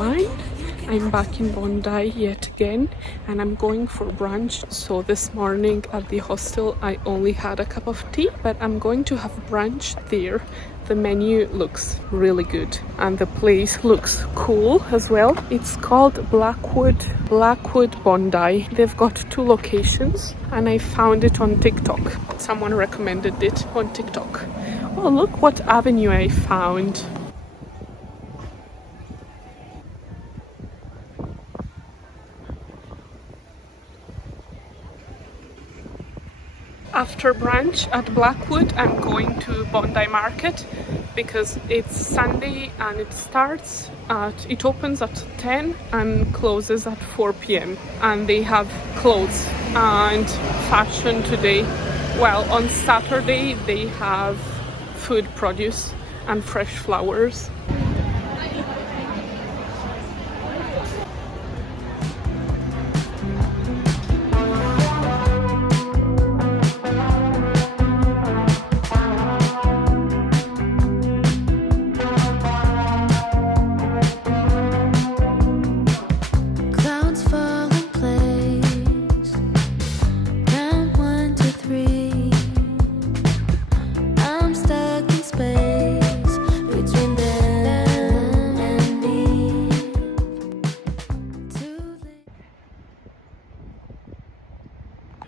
everyone, I'm back in Bondi yet again and I'm going for brunch. So this morning at the hostel I only had a cup of tea, but I'm going to have brunch there. The menu looks really good and the place looks cool as well. It's called Blackwood Bondi. They've got 2 locations and I found it on TikTok. Someone recommended it on TikTok. Oh, look what avenue I found. After brunch at Blackwood, I'm going to Bondi Market because it's Sunday and it opens at 10 and closes at 4 p.m. and they have clothes and fashion today. Well, on Saturday they have food produce and fresh flowers.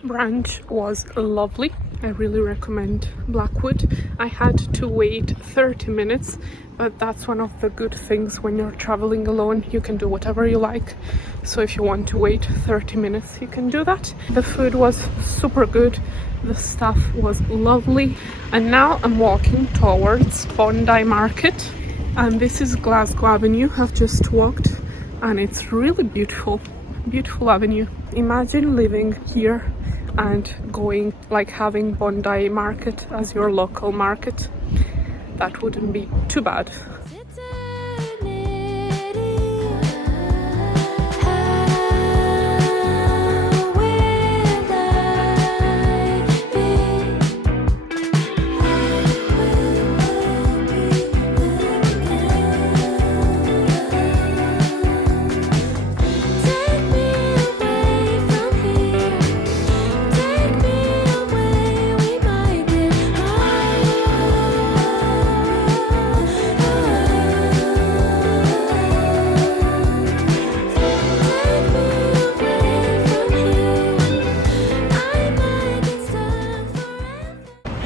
Brunch was lovely. I really recommend Blackwood. I had to wait 30 minutes, but that's one of the good things when you're traveling alone. You can do whatever you like. So if you want to wait 30 minutes, you can do that. The food was super good. The staff was lovely. And now I'm walking towards Bondi Market. And this is Glasgow Avenue. I've just walked and it's really beautiful. Beautiful avenue. Imagine living here and going, like having Bondi Market as your local market. That wouldn't be too bad.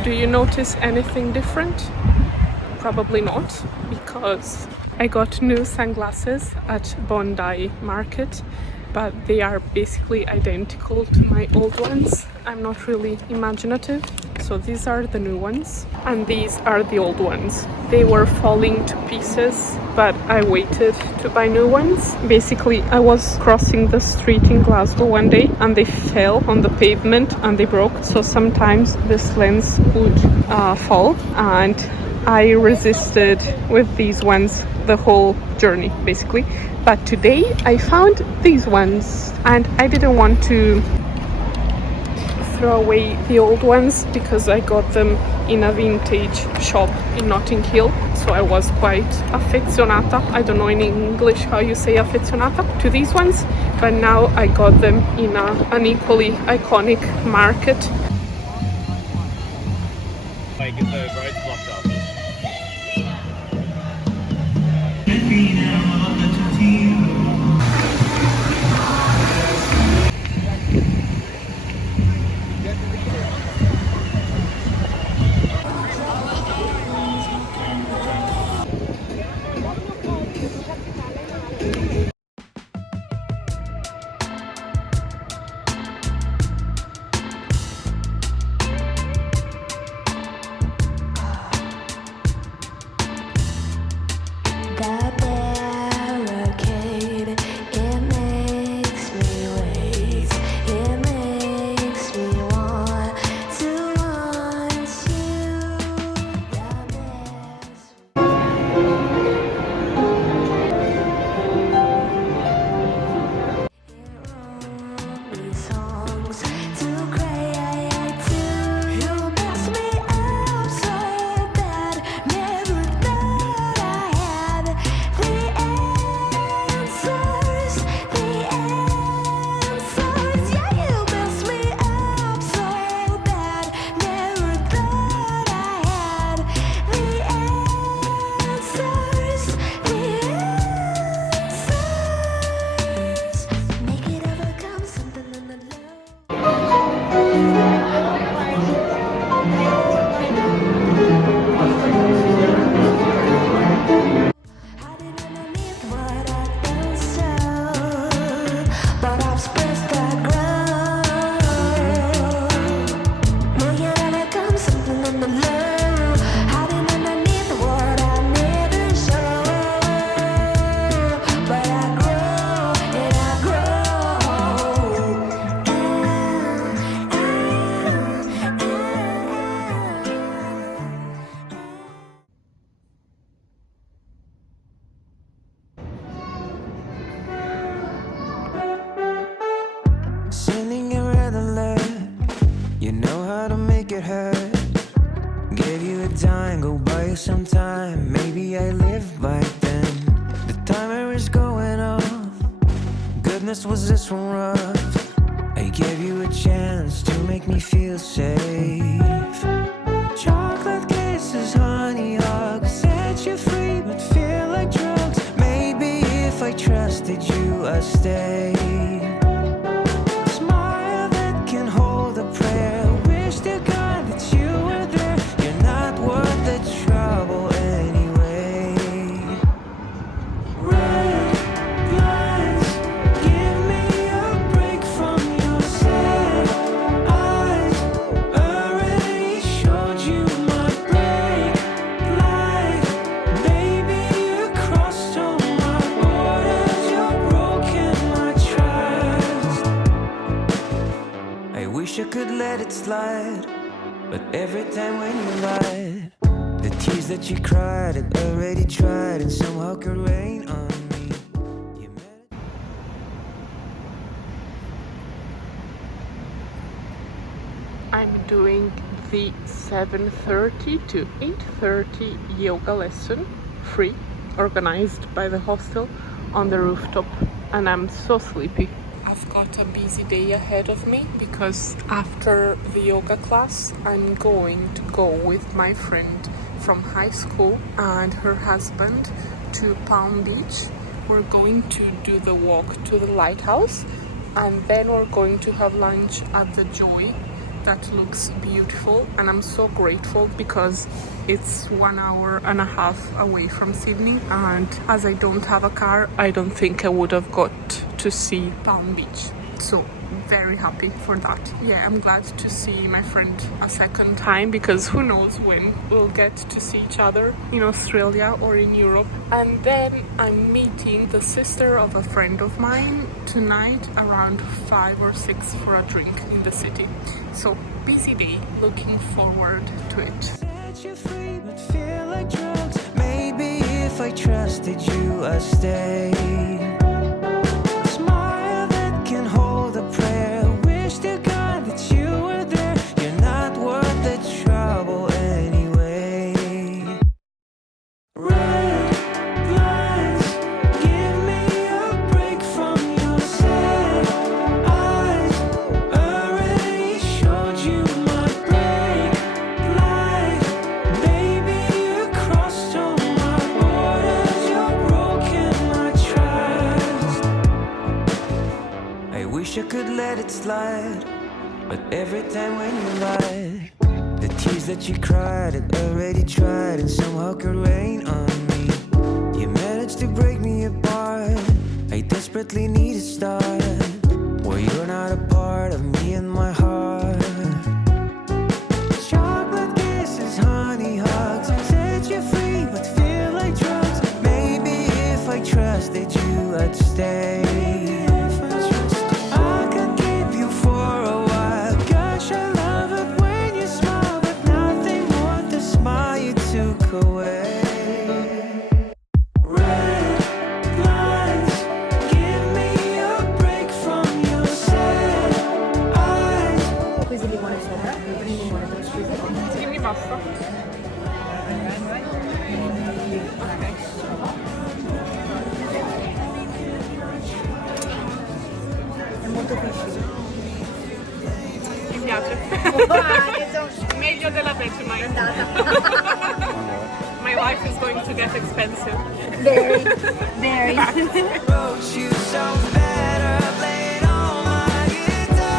Do you notice anything different? Probably not, because I got new sunglasses at Bondi Market, but they are basically identical to my old ones. I'm not really imaginative, so these are the new ones and these are the old ones. They were falling to pieces, but I waited to buy new ones. Basically, I was crossing the street in Glasgow one day and they fell on the pavement and they broke. So sometimes this lens would fall, and I resisted with these ones the whole journey basically. But today I found these ones and I didn't want to throw away the old ones because I got them in a vintage shop in Notting Hill, so I was quite affezionata. I don't know in English how you say affezionata to these ones, but now I got them in an equally iconic market. Like get the roads blocked up. get hurt. Gave you a dime, go buy you some time. Maybe I lived back then. The timer is going off. Goodness, was this one rough? I gave you a chance to make me feel safe. Chocolate kisses, honey hugs, set you free but feel like drugs. Maybe if I trusted you, I'd stay. Smile that can hold a prayer. Wish to God that you were there. You're not worth the trouble anyway. Red lines, give me a break from your sad eyes. Already showed you my break light. Baby, you crossed all my borders. You're broken my trust. I wish I could let it slide, but every time when you lied, the tears that you cried had already tried and somehow could rain on me. You managed. I'm doing the 7:30 to 8:30 yoga lesson, free, organized by the hostel on the rooftop, and I'm so sleepy. I've got a busy day ahead of me because after the yoga class I'm going to go with my friend from high school and her husband to Palm Beach. We're going to do the walk to the lighthouse and then we're going to have lunch at the Joy that looks beautiful, and I'm so grateful because it's 1 hour and a half away from Sydney, and as I don't have a car I don't think I would have got to see Palm Beach, so very happy for that. Yeah, I'm glad to see my friend a second time because who knows when we'll get to see each other in Australia or in Europe. And then I'm meeting the sister of a friend of mine tonight around 5 or 6 for a drink in the city. So busy day, looking forward to it. Set you free but feel like drugs. Maybe if I trusted you, I'd stay. Smile that can hold a prayer. Wish to God that you were there. You're not worth the trouble anyway. Red lines, give me a break from your sad eyes. Already showed you my break light. Baby, you crossed all my borders. You're broken my trust. I wish I could let it slide, but every time when you lied, the tears that you cried had already tried and somehow could rain on me. You managed to break me apart. I desperately need a start where you're not a part of me and my heart. Chocolate kisses, honey hugs, set you free but feel like drugs. Maybe if I trusted you, I'd stay. I could keep you for a while. Gosh, I love it when you smile, but nothing more the smile you took away. Red lines, give me a break from your sad eyes. Questi limone sopra, ne prendi limone per scusa. Sì, mi basta. È molto fishy. Mi piace. Meglio della Vegemite. My life is going to get expensive. Very, very. Wrote you some better, played on my guitar.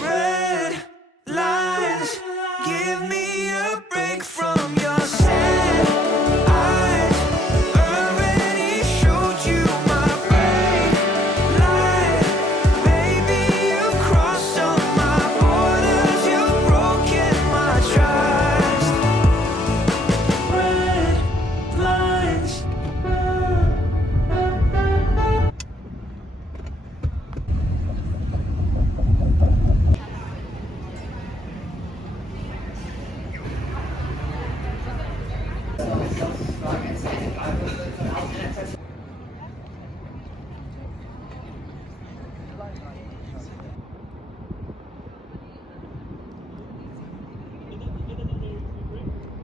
Red lines, give me a break from your sad eyes. Already showed you my break light. Baby, you crossed all my borders. You've broken my trust. Red lines.